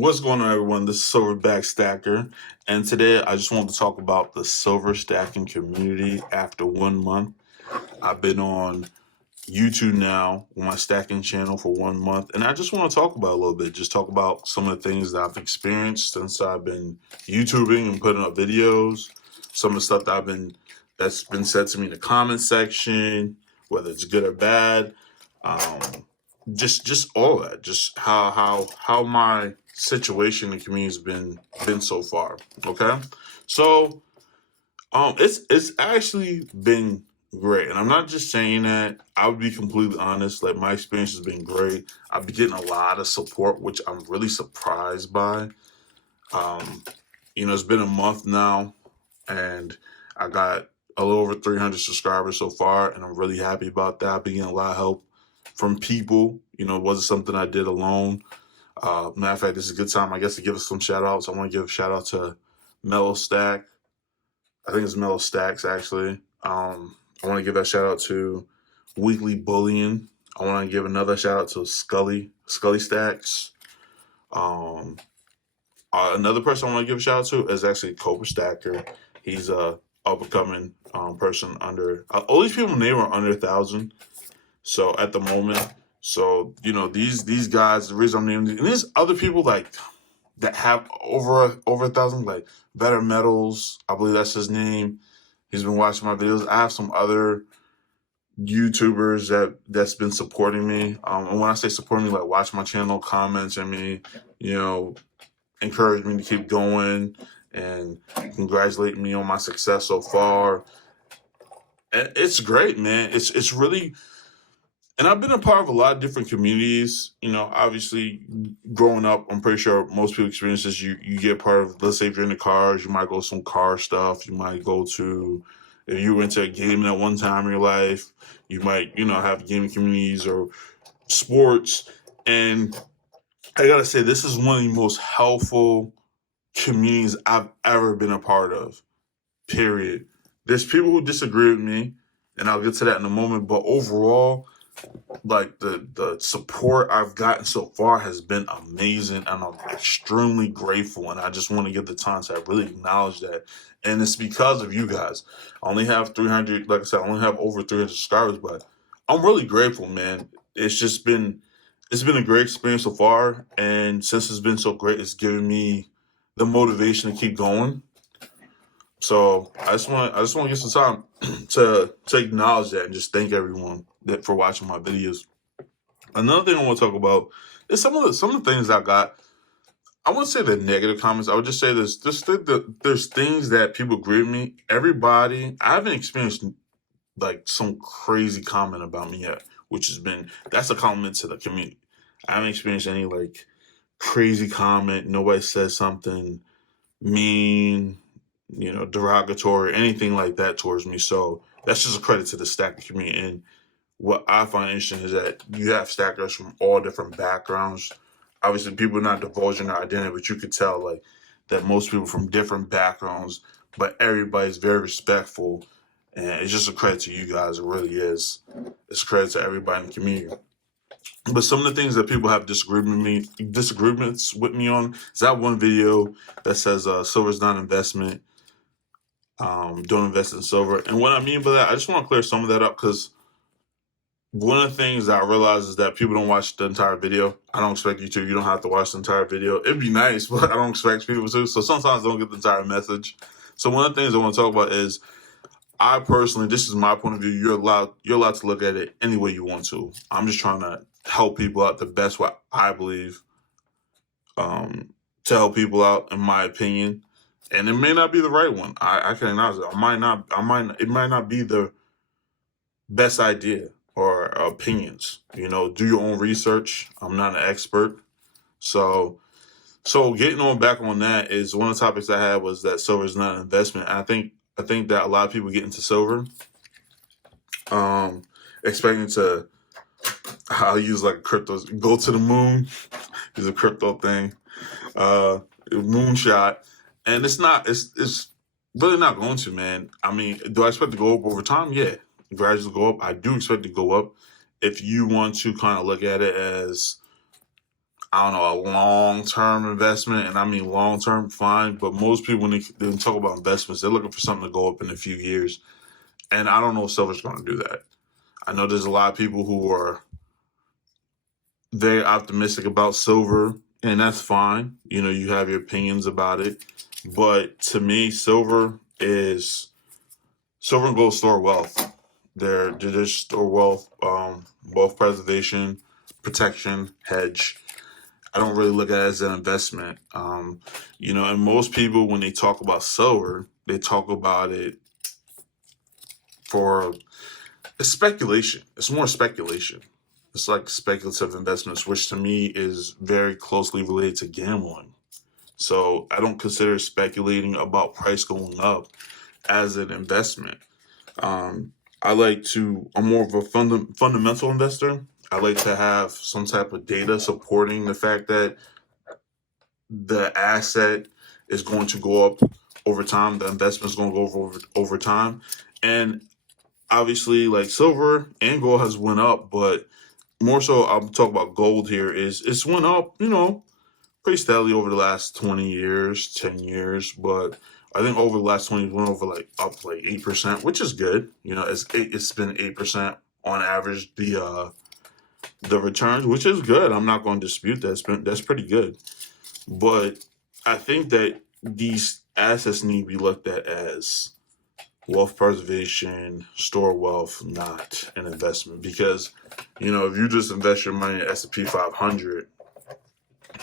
What's going on, everyone? This is Silverback Stacker, and today I just want to talk about the silver stacking community after 1 month. I've been on YouTube now with my stacking channel for 1 month, and I just want to talk about a little bit, just talk about some of the things that I've experienced since I've been YouTubing and putting up videos, some of the stuff that's been said to me in the comment section, whether it's good or bad. Um, just all that, just how my situation in the community has been so far. Okay, so it's actually been great, and I'm not just saying that. I would be completely honest. Like, my experience has been great. I've been getting a lot of support, which I'm really surprised by. Um, it's been a month now, and I got a little over 300 subscribers so far, and I'm really happy about that. I've been getting a lot of help from people. It wasn't something I did alone. Matter of fact, this is a good time, I guess, to give us some shout outs. I want to give a shout out to Mellow Stack. I think it's Mellow Stacks, actually. I want to give that shout out to Weekly Bullion. I want to give another shout out to Scully Stacks. Another person I want to give a shout out to is actually Cobra Stacker. He's a up and coming person under. All these people name are under 1,000. So at the moment, these guys. The reason I'm naming these, and there's other people like that have over 1,000, like Better Metals. I believe that's his name. He's been watching my videos. I have some other YouTubers that's been supporting me. And when I say supporting me, like watch my channel, comments on me, encourage me to keep going and congratulate me on my success so far. And it's great, man. It's really. And I've been a part of a lot of different communities. Obviously, growing up, I'm pretty sure most people experience this. You get part of, let's say if you're into cars, you might go to some car stuff. You might go to, if you were into gaming at one time in your life, you might, have gaming communities or sports. And I gotta say, this is one of the most helpful communities I've ever been a part of, period. There's people who disagree with me, and I'll get to that in a moment. But overall, like the support I've gotten so far has been amazing, and I'm extremely grateful. And I just want to give the time to really acknowledge that. And it's because of you guys. I only have 300, like I said, I only have over 300 subscribers, but I'm really grateful, man. It's been a great experience so far, and since it's been so great, it's given me the motivation to keep going. So I just want to get some time to acknowledge that and just thank everyone for watching my videos. Another thing I want to talk about is some of the things I got. I wouldn't say the negative comments. I would just say there's things that people agree with me. Everybody, I haven't experienced like some crazy comment about me yet, that's a compliment to the community. I haven't experienced any like crazy comment. Nobody says something mean, derogatory, anything like that towards me. So that's just a credit to the stacker community. And what I find interesting is that you have stackers from all different backgrounds. Obviously, people are not divulging their identity, but you could tell like that most people from different backgrounds, but everybody's very respectful. And it's just a credit to you guys. It really is. It's a credit to everybody in the community. But some of the things that people have disagreements with me on is that one video that says silver's not an investment. Don't invest in silver. And what I mean by that, I just want to clear some of that up, because one of the things that I realize is that people don't watch the entire video. I don't expect you to. You don't have to watch the entire video. It'd be nice, but I don't expect people to. So sometimes I don't get the entire message. So one of the things I want to talk about is, I personally, this is my point of view. You're allowed to look at it any way you want to. I'm just trying to help people out the best way I believe, to help people out, in my opinion. And it may not be the right one. I can acknowledge it. It might not be the best idea or opinions. Do your own research. I'm not an expert. So getting on back on that, is one of the topics I had was that silver is not an investment. I think that a lot of people get into silver, expecting to, I'll use like cryptos, go to the moon, is a crypto thing, moonshot, and it's really not going to, man. I mean, do I expect to go up over time? Yeah, gradually go up. I do expect to go up. If you want to kind of look at it as, I don't know, a long-term investment, and I mean long-term, fine. But most people, when they talk about investments, they're looking for something to go up in a few years. And I don't know if silver's going to do that. I know there's a lot of people who are very optimistic about silver, and that's fine. You know, you have your opinions about it. But to me, silver and gold store wealth. They're just store wealth preservation, protection, hedge. I don't really look at it as an investment. You know, and most people, when they talk about silver, they talk about it for speculation. It's more speculation. It's like speculative investments, which to me is very closely related to gambling. So I don't consider speculating about price going up as an investment. Um, I'm more of a fundamental investor. I like to have some type of data supporting the fact that the asset is going to go up over time. The investment is going to go over time. And obviously, like silver and gold has went up, but more so I'm talking about gold here is it's went up, you know, pretty steadily over the last 20 years, 10 years. But I think over the last 20 years, went over like up like 8%, which is good. You know, it's been 8% on average, the returns, which is good. I'm not going to dispute that. That's pretty good. But I think that these assets need to be looked at as wealth preservation, store wealth, not an investment. Because, you know, if you just invest your money in S&P 500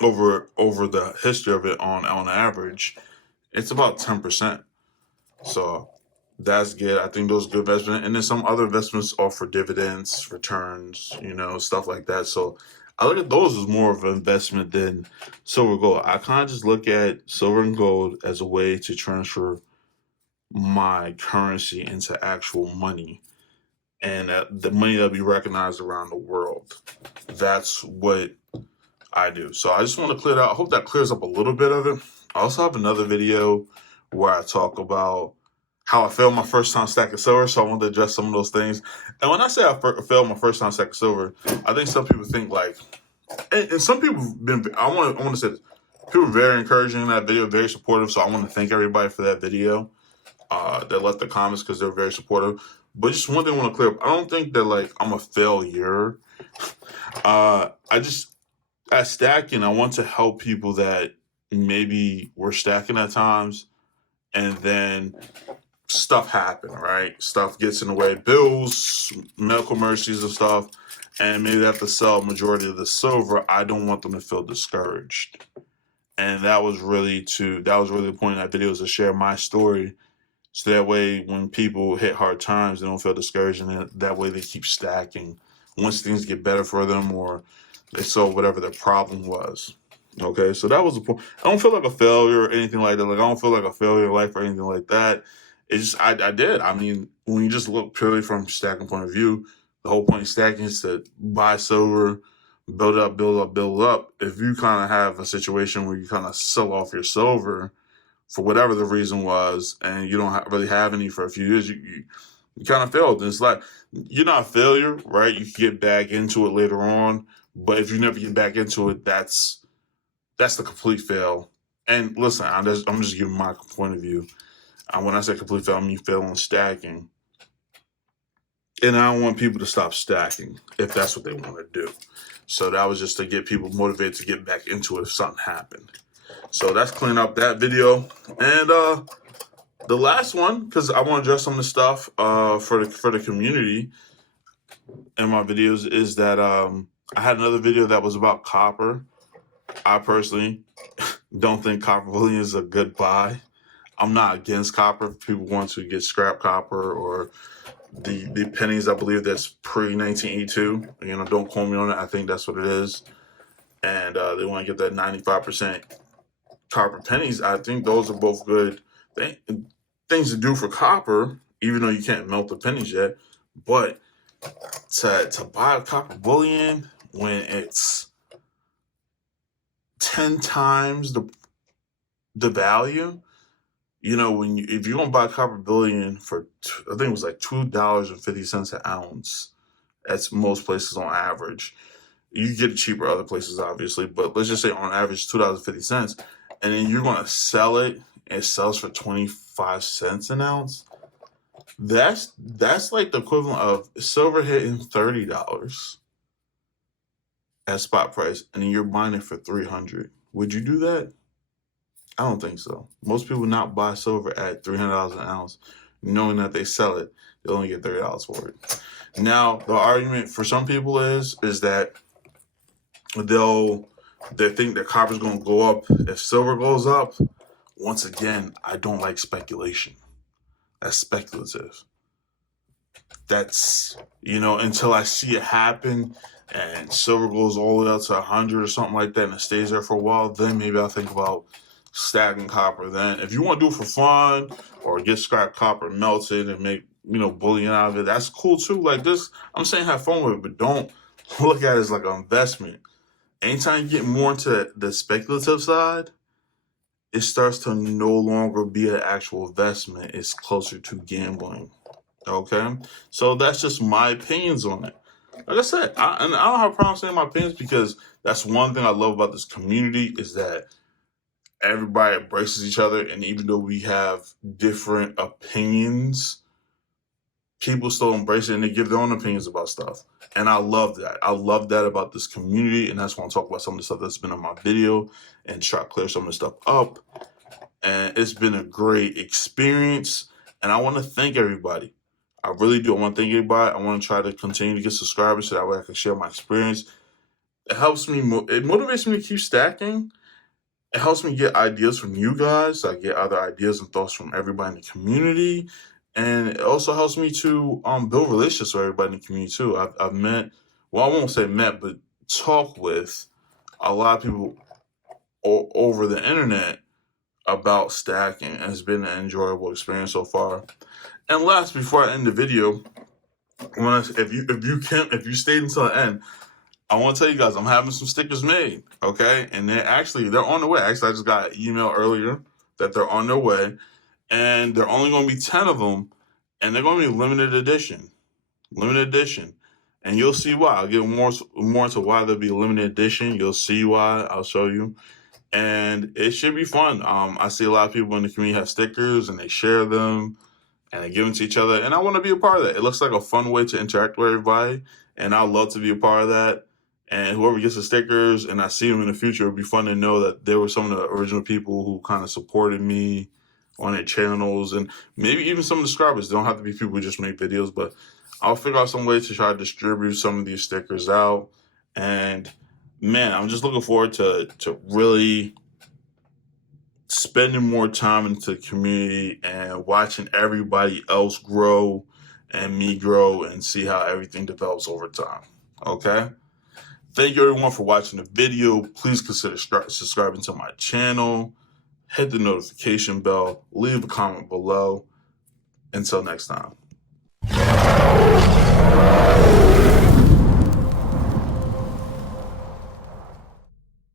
over the history of it on average, it's about 10%. So that's good. I think those are good investments. And then some other investments offer dividends, returns, you know, stuff like that. So I look at those as more of an investment than silver and gold. I kind of just look at silver and gold as a way to transfer my currency into actual money, and the money that'll be recognized around the world. That's what I do. So I just want to clear that. I hope that clears up a little bit of it. I also have another video where I talk about how I failed my first time stacking silver. So I want to address some of those things. And when I say I failed my first time stacking silver, I think some people think like, and some people have been. I want to say this, people were very encouraging in that video, very supportive. So I want to thank everybody for that video. That left the comments because they're very supportive. But just one thing I want to clear up: I don't think that like I'm a failure. At stacking, I want to help people that maybe were stacking at times, and then stuff happen, right? Stuff gets in the way, bills, medical emergencies and stuff, and maybe they have to sell a majority of the silver. I don't want them to feel discouraged. And that was really the point of that video, is to share my story. So that way, when people hit hard times, they don't feel discouraged, and that way they keep stacking. Once things get better for them, or they solve whatever their problem was. Okay, so that was the point. I don't feel like a failure or anything like that. Like, I don't feel like a failure in life or anything like that. It's just, I did. I mean, when you just look purely from stacking point of view, the whole point of stacking is to buy silver, build up, build up, build up. If you kind of have a situation where you kind of sell off your silver for whatever the reason was, and you don't really have any for a few years, you kind of failed. It's like, you're not a failure, right? You can get back into it later on, but if you never get back into it, that's the complete fail. And listen, I'm just giving my point of view. When I say complete fail, I mean failing stacking. And I don't want people to stop stacking if that's what they want to do. So that was just to get people motivated to get back into it if something happened. So that's cleaning up that video. And the last one, because I want to address some of the stuff for the community in my videos, is that I had another video that was about copper. I personally don't think copper bullion is a good buy. I'm not against copper. If people want to get scrap copper or the pennies, I believe that's pre-1982. You know, don't quote me on it. I think that's what it is. And they want to get that 95% copper pennies. I think those are both good things to do for copper, even though you can't melt the pennies yet. But to buy copper bullion when it's 10 times the value, you know, if you're gonna buy copper bullion for, I think it was like $2.50 an ounce. That's most places on average. You get it cheaper other places, obviously, but let's just say on average $2.50, and then you're going to sell it, and it sells for 25 cents an ounce. That's like the equivalent of silver hitting $30 at spot price, and then you're buying it for $300. Would you do that? I don't think so. Most people not buy silver at $300 an ounce, knowing that they sell it, they only get $30 for it. Now, the argument for some people is that they think that copper's going to go up if silver goes up. Once again, I don't like speculation. That's speculative. That's, until I see it happen and silver goes all the way up to 100 or something like that and it stays there for a while, then maybe I'll think about stacking copper. Then if you want to do it for fun or get scrap copper melted and make, bullion out of it, that's cool too. Like this, I'm saying have fun with it, but don't look at it as like an investment. Anytime you get more into the speculative side, it starts to no longer be an actual investment. It's closer to gambling. Okay? So that's just my opinions on it. Like I said, I don't have a problem saying my opinions because that's one thing I love about this community is that everybody embraces each other. And even though we have different opinions, people still embrace it and they give their own opinions about stuff. And I love that. I love that about this community. And that's why I talk about some of the stuff that's been on my video and try to clear some of the stuff up. And it's been a great experience. And I want to thank everybody. I really do. I want to thank everybody. I want to try to continue to get subscribers so that way I can share my experience. It helps me. It motivates me to keep stacking. It helps me get ideas from you guys. I get other ideas and thoughts from everybody in the community. And it also helps me to build relationships with everybody in the community too. I've met, well, I won't say met, but talked with a lot of people over the internet about stacking, and it's been an enjoyable experience so far. And last, before I end the video, if you stayed until the end, I want to tell you guys I'm having some stickers made, okay? And they're on the way. Actually, I just got an email earlier that they're on their way. And they're only going to be 10 of them, and they're going to be limited edition. And you'll see why. I'll get more into why they'll be limited edition. You'll see why. I'll show you. And it should be fun. I see a lot of people in the community have stickers, and they share them, and they give them to each other. And I want to be a part of that. It looks like a fun way to interact with everybody, and I'd love to be a part of that. And whoever gets the stickers, and I see them in the future, it'd be fun to know that there were some of the original people who kind of supported me on their channels, and maybe even some of the subscribers. They don't have to be people who just make videos, but I'll figure out some way to try to distribute some of these stickers out. And man, I'm just looking forward to really spending more time into the community and watching everybody else grow and me grow and see how everything develops over time. Okay? Thank you everyone for watching the video. Please consider subscribing to my channel. Hit the notification bell. Leave a comment below. Until next time.